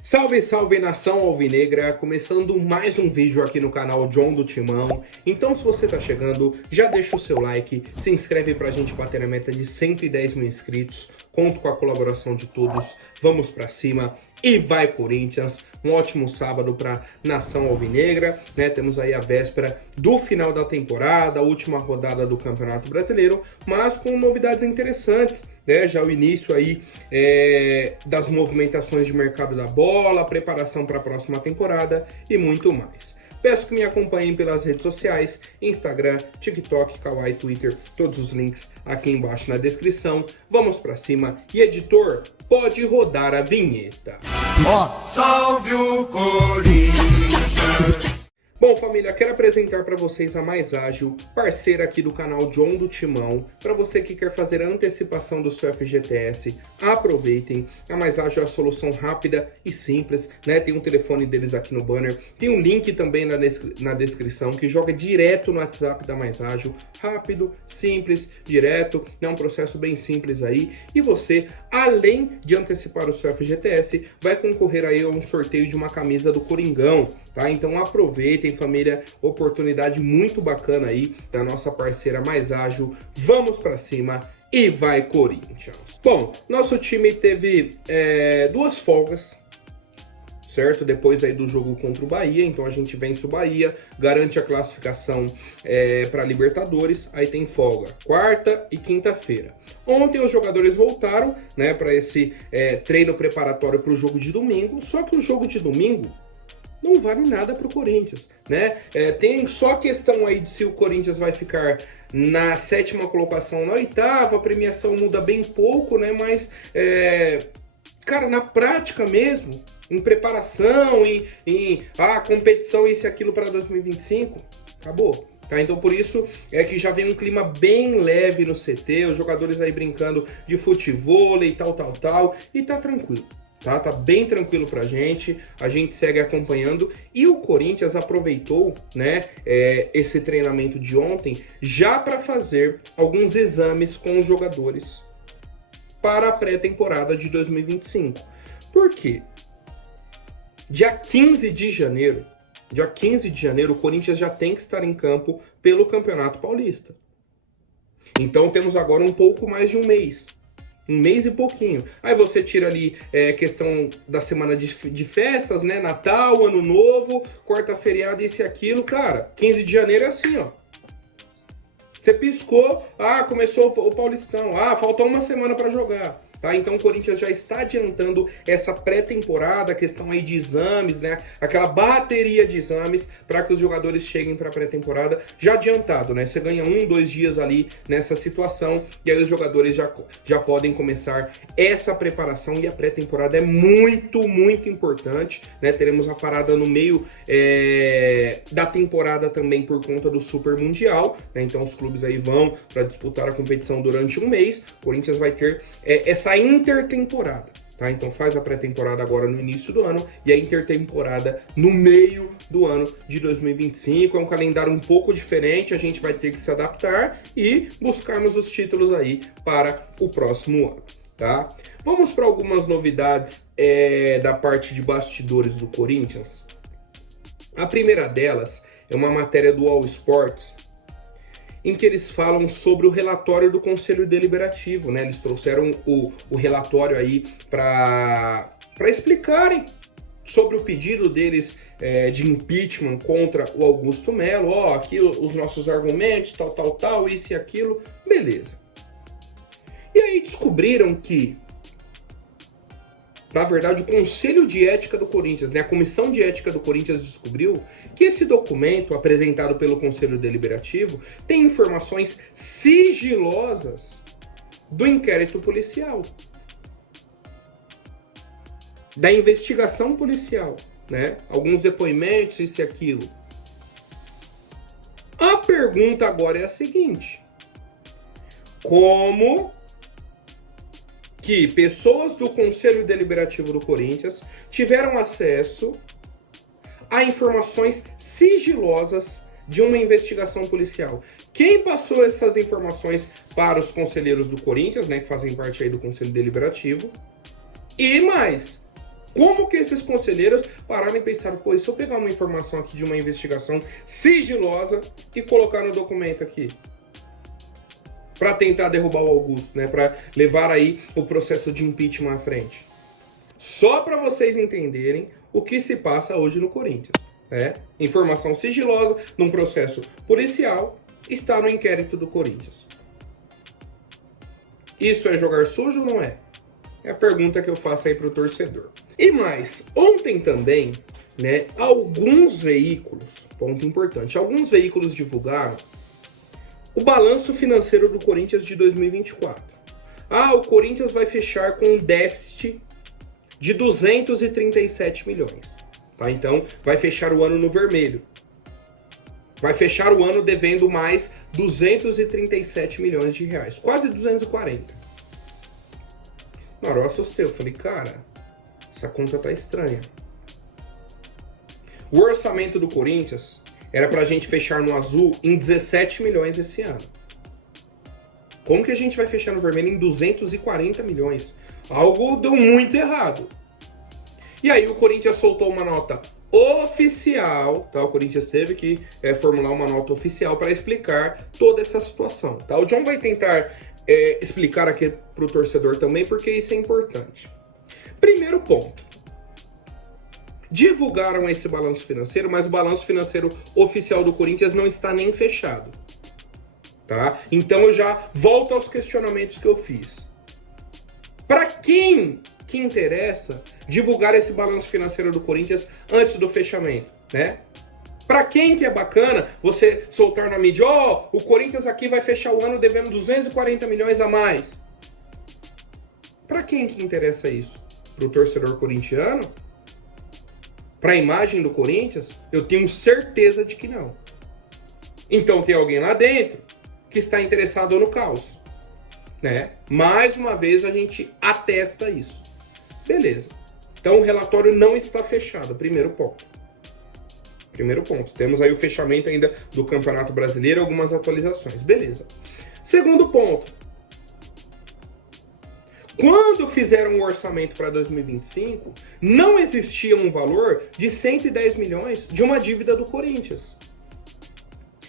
Salve, salve nação alvinegra, começando mais um vídeo aqui no canal John do Timão. Então se você tá chegando, já deixa o seu like, se inscreve pra gente bater a meta de 110 mil inscritos, conto com a colaboração de todos, vamos pra cima e vai Corinthians. Um ótimo sábado pra nação alvinegra, né? Temos aí a véspera do final da temporada, a última rodada do Campeonato Brasileiro, mas com novidades interessantes, né? Já o início aí das movimentações de mercado da bola, preparação para a próxima temporada e muito mais. Peço que me acompanhem pelas redes sociais, Instagram, TikTok, Kawaii, Twitter, todos os links aqui embaixo na descrição. Vamos pra cima e editor, pode rodar a vinheta. Salve o Corinthians! Bom, família, quero apresentar para vocês a Mais Ágil, parceira aqui do canal John do Timão. Para você que quer fazer a antecipação do seu FGTS, aproveitem. A Mais Ágil é a solução rápida e simples, né? Tem um telefone deles aqui no banner, tem um link também na descrição que joga direto no WhatsApp da Mais Ágil. Rápido, simples, direto, é um processo bem simples aí. E você, além de antecipar o seu FGTS, vai concorrer aí a um sorteio de uma camisa do Coringão, tá? Então aproveitem, família, oportunidade muito bacana aí da nossa parceira Mais Ágil. Vamos pra cima e vai Corinthians! Bom, nosso time teve duas folgas, certo? Depois aí do jogo contra o Bahia, então a gente vence o Bahia, garante a classificação para Libertadores, aí tem folga quarta e quinta-feira. Ontem os jogadores voltaram, né, para esse treino preparatório para o jogo de domingo, só que o jogo de domingo não vale nada para o Corinthians, né? Tem só a questão aí de se o Corinthians vai ficar na 7ª colocação ou na 8ª, a premiação muda bem pouco, né? Mas, cara, na prática mesmo, em preparação, em competição, isso e aquilo para 2025, acabou. Tá, então por isso é que já vem um clima bem leve no CT, os jogadores aí brincando de futevôlei e tal, e tá tranquilo. Tá bem tranquilo pra gente, a gente segue acompanhando e o Corinthians aproveitou, né, esse treinamento de ontem já para fazer alguns exames com os jogadores para a pré-temporada de 2025. Por quê? Dia 15 de janeiro, o Corinthians já tem que estar em campo pelo Campeonato Paulista. Então temos agora um pouco mais de um mês e pouquinho. Aí você tira ali questão da semana de festas, né? Natal, Ano Novo, quarta feriado, isso e aquilo. Cara, 15 de janeiro é assim, ó. Você piscou, começou o Paulistão. Falta uma semana para jogar. Tá? Então o Corinthians já está adiantando essa pré-temporada, a questão aí de exames, né? Aquela bateria de exames para que os jogadores cheguem para a pré-temporada já adiantado, né? Você ganha 1-2 dias ali nessa situação e aí os jogadores já podem começar essa preparação e a pré-temporada é muito, muito importante, né? Teremos a parada no meio da temporada também por conta do Super Mundial, né? Então os clubes aí vão para disputar a competição durante um mês, o Corinthians vai ter essa intertemporada, tá? Então faz a pré-temporada agora no início do ano e a intertemporada no meio do ano de 2025. É um calendário um pouco diferente, a gente vai ter que se adaptar e buscarmos os títulos aí para o próximo ano, tá? Vamos para algumas novidades da parte de bastidores do Corinthians. A primeira delas é uma matéria do All Sports, em que eles falam sobre o relatório do Conselho Deliberativo, né? Eles trouxeram o relatório aí para explicarem sobre o pedido deles de impeachment contra o Augusto Melo. Aqui os nossos argumentos, tal, isso e aquilo, beleza. E aí descobriram que, na verdade, o Conselho de Ética do Corinthians, né, a Comissão de Ética do Corinthians descobriu que esse documento apresentado pelo Conselho Deliberativo tem informações sigilosas do inquérito policial, da investigação policial, né? Alguns depoimentos, isso e aquilo. A pergunta agora é a seguinte: como que pessoas do Conselho Deliberativo do Corinthians tiveram acesso a informações sigilosas de uma investigação policial? Quem passou essas informações para os conselheiros do Corinthians, né, que fazem parte aí do Conselho Deliberativo? E mais, Como que esses conselheiros pararam e pensaram, pô, e se eu pegar uma informação aqui de uma investigação sigilosa e colocar no documento aqui? Para tentar derrubar o Augusto, né? Para levar aí o processo de impeachment à frente. Só para vocês entenderem o que se passa hoje no Corinthians. Né? Informação sigilosa num processo policial está no inquérito do Corinthians. Isso é jogar sujo ou não é? É a pergunta que eu faço aí para o torcedor. E mais, ontem também, né, alguns veículos, ponto importante, alguns veículos divulgaram o balanço financeiro do Corinthians de 2024. O Corinthians vai fechar com um déficit de 237 milhões. Tá? Então, vai fechar o ano no vermelho. Vai fechar o ano devendo mais 237 milhões de reais. Quase 240. Na hora eu assustei. Eu falei, cara, essa conta tá estranha. O orçamento do Corinthians era pra gente fechar no azul em 17 milhões esse ano. Como que a gente vai fechar no vermelho em 240 milhões? Algo deu muito errado. E aí o Corinthians soltou uma nota oficial, tá? O Corinthians teve que formular uma nota oficial para explicar toda essa situação, tá? O John vai tentar explicar aqui para o torcedor também, porque isso é importante. Primeiro ponto. Divulgaram esse balanço financeiro, mas o balanço financeiro oficial do Corinthians não está nem fechado, tá? Então eu já volto aos questionamentos que eu fiz. Para quem que interessa divulgar esse balanço financeiro do Corinthians antes do fechamento, né? Para quem que é bacana você soltar na mídia, o Corinthians aqui vai fechar o ano devendo 240 milhões a mais. Para quem que interessa isso? Para o torcedor corintiano? Para a imagem do Corinthians? Eu tenho certeza de que não. Então tem alguém lá dentro que está interessado no caos, né? Mais uma vez a gente atesta isso. Beleza. Então o relatório não está fechado, primeiro ponto. Primeiro ponto. Temos aí o fechamento ainda do Campeonato Brasileiro, algumas atualizações. Beleza. Segundo ponto. Quando fizeram o orçamento para 2025, não existia um valor de 110 milhões de uma dívida do Corinthians.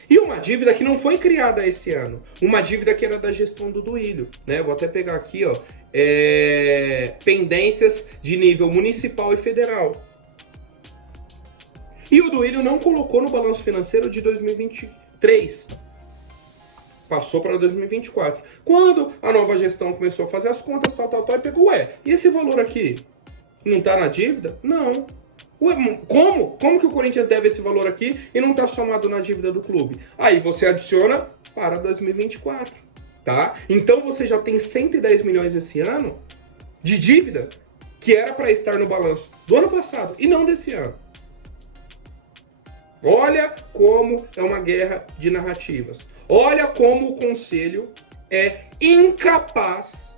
E uma dívida que não foi criada esse ano. Uma dívida que era da gestão do Duílio, né? Vou até pegar aqui, pendências de nível municipal e federal. E o Duílio não colocou no balanço financeiro de 2023. Passou para 2024. Quando a nova gestão começou a fazer as contas, e pegou, e esse valor aqui? Não está na dívida? Não. Como? Como que o Corinthians deve esse valor aqui e não está somado na dívida do clube? Aí você adiciona para 2024, tá? Então você já tem 110 milhões esse ano de dívida que era para estar no balanço do ano passado e não desse ano. Olha como é uma guerra de narrativas. Olha como o conselho é incapaz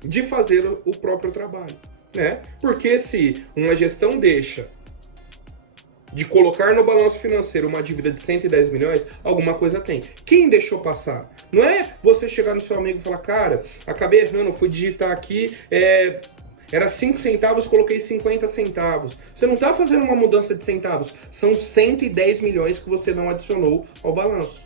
de fazer o próprio trabalho. Né? Porque se uma gestão deixa de colocar no balanço financeiro uma dívida de 110 milhões, alguma coisa tem. Quem deixou passar? Não é você chegar no seu amigo e falar, cara, acabei errando, fui digitar aqui, era 5 centavos, coloquei 50 centavos. Você não está fazendo uma mudança de centavos, são 110 milhões que você não adicionou ao balanço.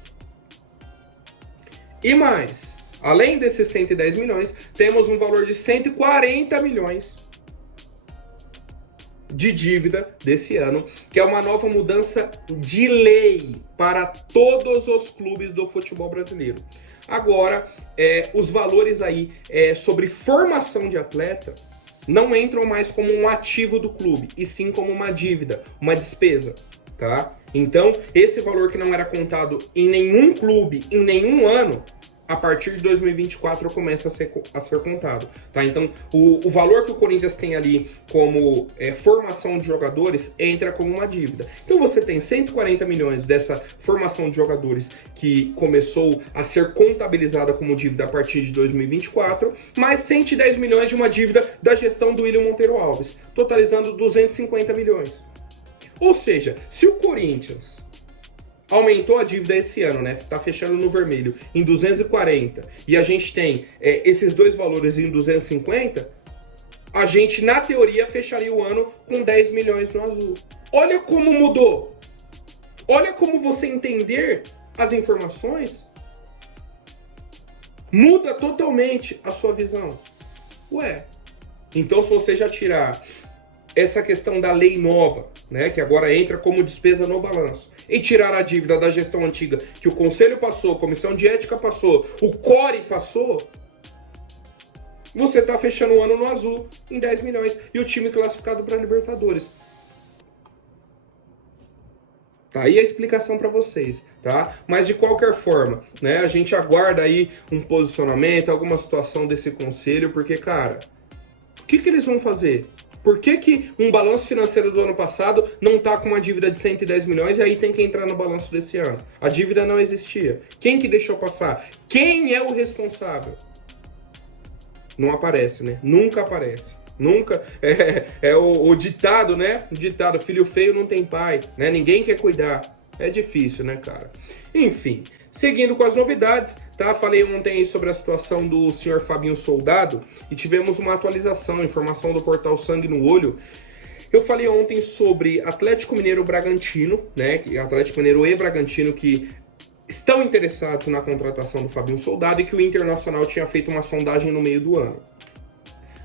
E mais, além desses 110 milhões, temos um valor de 140 milhões de dívida desse ano, que é uma nova mudança de lei para todos os clubes do futebol brasileiro. Agora, os valores aí sobre formação de atleta não entram mais como um ativo do clube, e sim como uma dívida, uma despesa, tá? Então, esse valor que não era contado em nenhum clube, em nenhum ano, a partir de 2024 começa a ser contado, tá? Então, o valor que o Corinthians tem ali como formação de jogadores entra como uma dívida. Então, você tem 140 milhões dessa formação de jogadores que começou a ser contabilizada como dívida a partir de 2024, mais 110 milhões de uma dívida da gestão do William Monteiro Alves, totalizando 250 milhões. Ou seja, se o Corinthians aumentou a dívida esse ano, né? Tá fechando no vermelho em 240 e a gente tem esses dois valores em 250, a gente, na teoria, fecharia o ano com 10 milhões no azul. Olha como mudou. Olha como você entender as informações muda totalmente a sua visão. Ué, então se você já tirar essa questão da lei nova, né, que agora entra como despesa no balanço, e tirar a dívida da gestão antiga, que o Conselho passou, a Comissão de Ética passou, o CORE passou, você está fechando o ano no azul em 10 milhões e o time classificado para a Libertadores. Tá aí a explicação para vocês, tá? Mas de qualquer forma, né, a gente aguarda aí um posicionamento, alguma situação desse conselho, porque, cara, o que eles vão fazer? Por que um balanço financeiro do ano passado não tá com uma dívida de 110 milhões e aí tem que entrar no balanço desse ano? A dívida não existia. Quem que deixou passar? Quem é o responsável? Não aparece, né? Nunca aparece. Nunca. É o ditado, né? O ditado, filho feio não tem pai, né? Ninguém quer cuidar. É difícil, né, cara? Enfim, seguindo com as novidades, tá? Falei ontem aí sobre a situação do senhor Fabinho Soldado e tivemos uma atualização, informação do portal Sangue no Olho. Eu falei ontem sobre Atlético Mineiro Bragantino, né? Atlético Mineiro e Bragantino que estão interessados na contratação do Fabinho Soldado e que o Internacional tinha feito uma sondagem no meio do ano.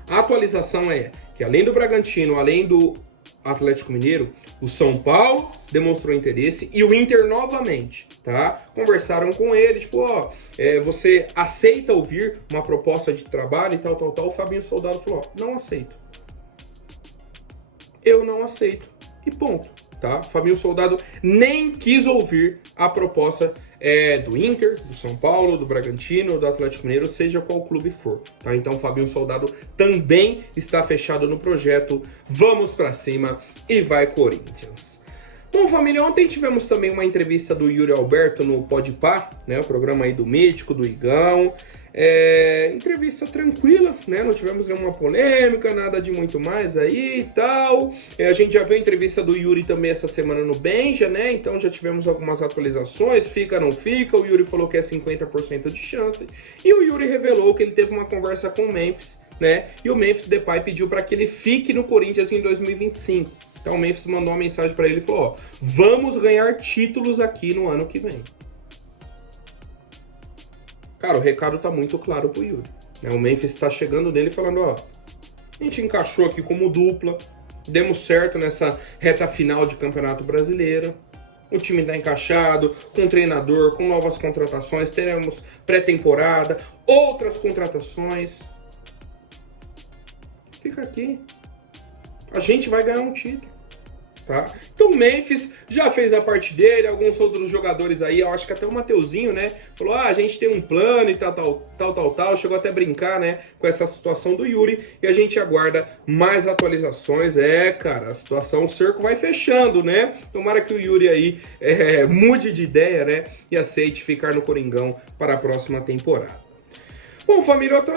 A atualização é que além do Bragantino, além do Atlético Mineiro, o São Paulo demonstrou interesse e o Inter novamente, tá? Conversaram com ele, tipo, ó, você aceita ouvir uma proposta de trabalho e tal. O Fabinho Soldado falou, ó, não aceito. Eu não aceito. E ponto, tá? Fabinho Soldado nem quis ouvir a proposta do Inter, do São Paulo, do Bragantino, do Atlético Mineiro, seja qual clube for, tá? Então, Fabinho Soldado também está fechado no projeto. Vamos pra cima e vai Corinthians. Bom, família, ontem tivemos também uma entrevista do Yuri Alberto no Podpah, né? O programa aí do Mítico, do Igão. Entrevista tranquila, né? Não tivemos nenhuma polêmica, nada de muito mais aí e tal. A gente já viu a entrevista do Yuri também essa semana no Benja, né? Então já tivemos algumas atualizações, fica, não fica. O Yuri falou que é 50% de chance. E o Yuri revelou que ele teve uma conversa com o Memphis, né? E o Memphis Depay pediu para que ele fique no Corinthians em 2025. Então o Memphis mandou uma mensagem para ele e falou, ó, vamos ganhar títulos aqui no ano que vem. Cara, o recado tá muito claro pro Yuri, né? O Memphis tá chegando nele falando, ó, a gente encaixou aqui como dupla, demos certo nessa reta final de Campeonato Brasileiro, o time tá encaixado, com treinador, com novas contratações, teremos pré-temporada, outras contratações. Fica aqui, a gente vai ganhar um título. Tá? Então o Memphis já fez a parte dele, alguns outros jogadores aí, eu acho que até o Mateuzinho, né, falou, a gente tem um plano e tal, chegou até a brincar, né, com essa situação do Yuri, e a gente aguarda mais atualizações. Cara, a situação, o cerco vai fechando, né, tomara que o Yuri aí mude de ideia, né, e aceite ficar no Coringão para a próxima temporada. Bom, família, outra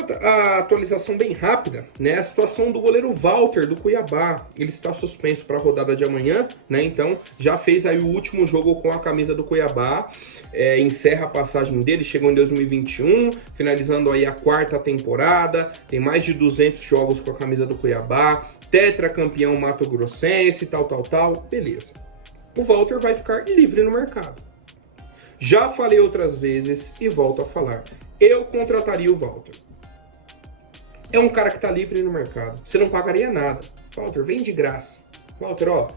atualização bem rápida, né? A situação do goleiro Walter, do Cuiabá. Ele está suspenso para a rodada de amanhã, né? Então, já fez aí o último jogo com a camisa do Cuiabá. Encerra a passagem dele, chegou em 2021, finalizando aí a 4ª temporada. Tem mais de 200 jogos com a camisa do Cuiabá. Tetracampeão mato-grossense, tal. Beleza. O Walter vai ficar livre no mercado. Já falei outras vezes e volto a falar. Eu contrataria o Walter. É um cara que tá livre no mercado. Você não pagaria nada. Walter, vem de graça. Walter, ó,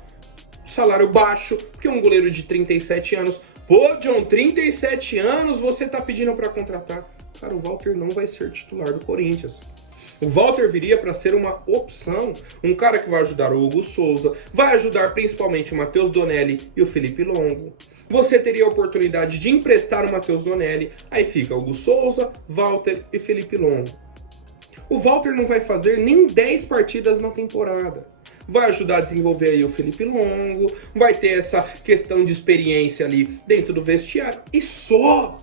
salário baixo, porque é um goleiro de 37 anos. Pô, John, 37 anos você tá pedindo pra contratar. Cara, o Walter não vai ser titular do Corinthians. O Walter viria para ser uma opção, um cara que vai ajudar o Hugo Souza, vai ajudar principalmente o Matheus Donelli e o Felipe Longo. Você teria a oportunidade de emprestar o Matheus Donelli, aí fica Hugo Souza, Walter e Felipe Longo. O Walter não vai fazer nem 10 partidas na temporada. Vai ajudar a desenvolver aí o Felipe Longo, vai ter essa questão de experiência ali dentro do vestiário e só.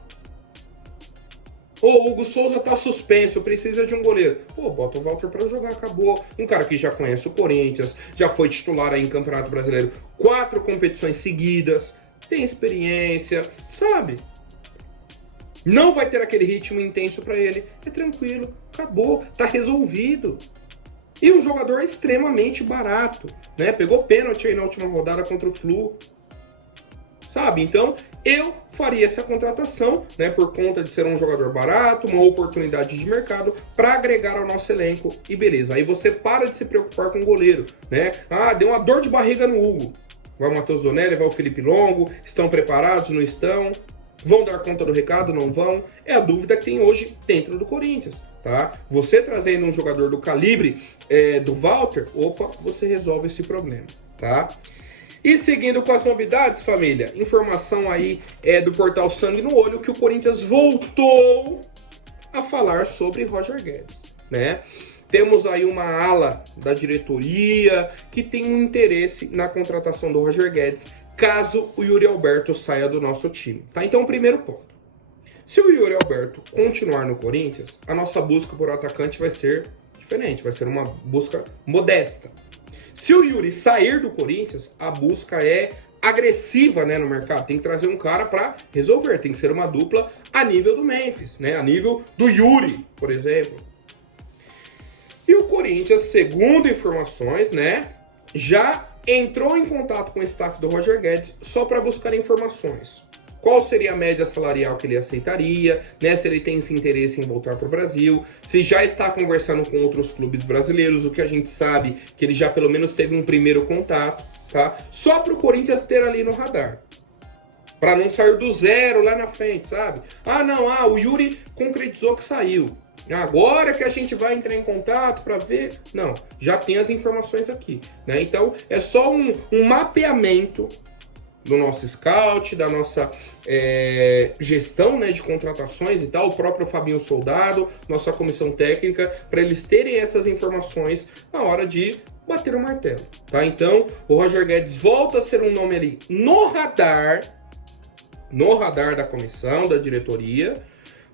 O Hugo Souza tá suspenso, precisa de um goleiro. Pô, bota o Walter pra jogar, acabou. Um cara que já conhece o Corinthians, já foi titular aí em Campeonato Brasileiro 4 competições seguidas, tem experiência, sabe? Não vai ter aquele ritmo intenso pra ele. É tranquilo, acabou, tá resolvido. E um jogador extremamente barato, né? Pegou pênalti aí na última rodada contra o Flu. Sabe? Então, eu faria essa contratação, né, por conta de ser um jogador barato, uma oportunidade de mercado para agregar ao nosso elenco e beleza. Aí você para de se preocupar com o goleiro, né? Ah, deu uma dor de barriga no Hugo. Vai o Matheus Donelli, vai o Felipe Longo, estão preparados, não estão? Vão dar conta do recado, não vão? É a dúvida que tem hoje dentro do Corinthians, tá? Você trazendo um jogador do calibre do Walter, opa, você resolve esse problema, tá? E seguindo com as novidades, família, informação aí do portal Sangue no Olho que o Corinthians voltou a falar sobre Roger Guedes, né? Temos aí uma ala da diretoria que tem um interesse na contratação do Roger Guedes, caso o Yuri Alberto saia do nosso time, tá? Então, primeiro ponto. Se o Yuri Alberto continuar no Corinthians, a nossa busca por atacante vai ser diferente, vai ser uma busca modesta. Se o Yuri sair do Corinthians, a busca é agressiva, né, no mercado. Tem que trazer um cara para resolver. Tem que ser uma dupla a nível do Memphis, né, a nível do Yuri, por exemplo. E o Corinthians, segundo informações, né, já entrou em contato com o staff do Roger Guedes só para buscar informações. Qual seria a média salarial que ele aceitaria, né? Se ele tem esse interesse em voltar para o Brasil, se já está conversando com outros clubes brasileiros, o que a gente sabe que ele já pelo menos teve um primeiro contato, tá? Só para o Corinthians ter ali no radar. Para não sair do zero lá na frente, sabe? O Yuri concretizou que saiu. Agora que a gente vai entrar em contato para ver... Não, já tem as informações aqui, né? Então, é só um mapeamento do nosso scout, da nossa gestão, né, de contratações e tal, o próprio Fabinho Soldado, nossa comissão técnica, para eles terem essas informações na hora de bater o martelo, tá? Então, o Roger Guedes volta a ser um nome ali no radar da comissão, da diretoria,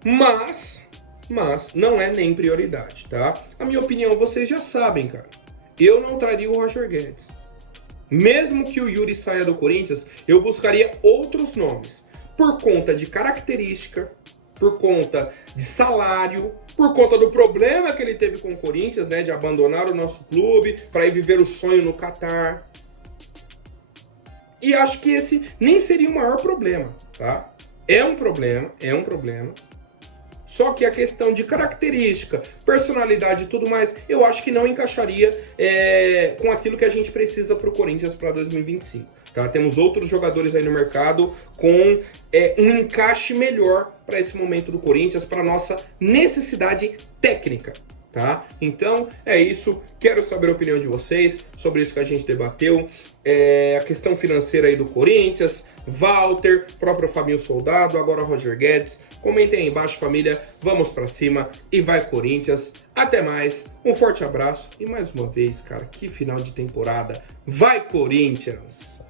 mas não é nem prioridade, tá? A minha opinião, vocês já sabem, cara. Eu não traria o Roger Guedes. Mesmo que o Yuri saia do Corinthians, eu buscaria outros nomes. Por conta de característica, por conta de salário, por conta do problema que ele teve com o Corinthians, né? De abandonar o nosso clube para ir viver o sonho no Catar. E acho que esse nem seria o maior problema, tá? É um problema. Só que a questão de característica, personalidade e tudo mais, eu acho que não encaixaria com aquilo que a gente precisa para o Corinthians para 2025. Tá? Temos outros jogadores aí no mercado com um encaixe melhor para esse momento do Corinthians, para nossa necessidade técnica. Tá? Então, é isso. Quero saber a opinião de vocês sobre isso que a gente debateu. A questão financeira aí do Corinthians, Walter, próprio Fabinho Soldado, agora Roger Guedes. Comentem aí embaixo, família. Vamos pra cima e vai Corinthians. Até mais. Um forte abraço. E mais uma vez, cara, que final de temporada. Vai Corinthians!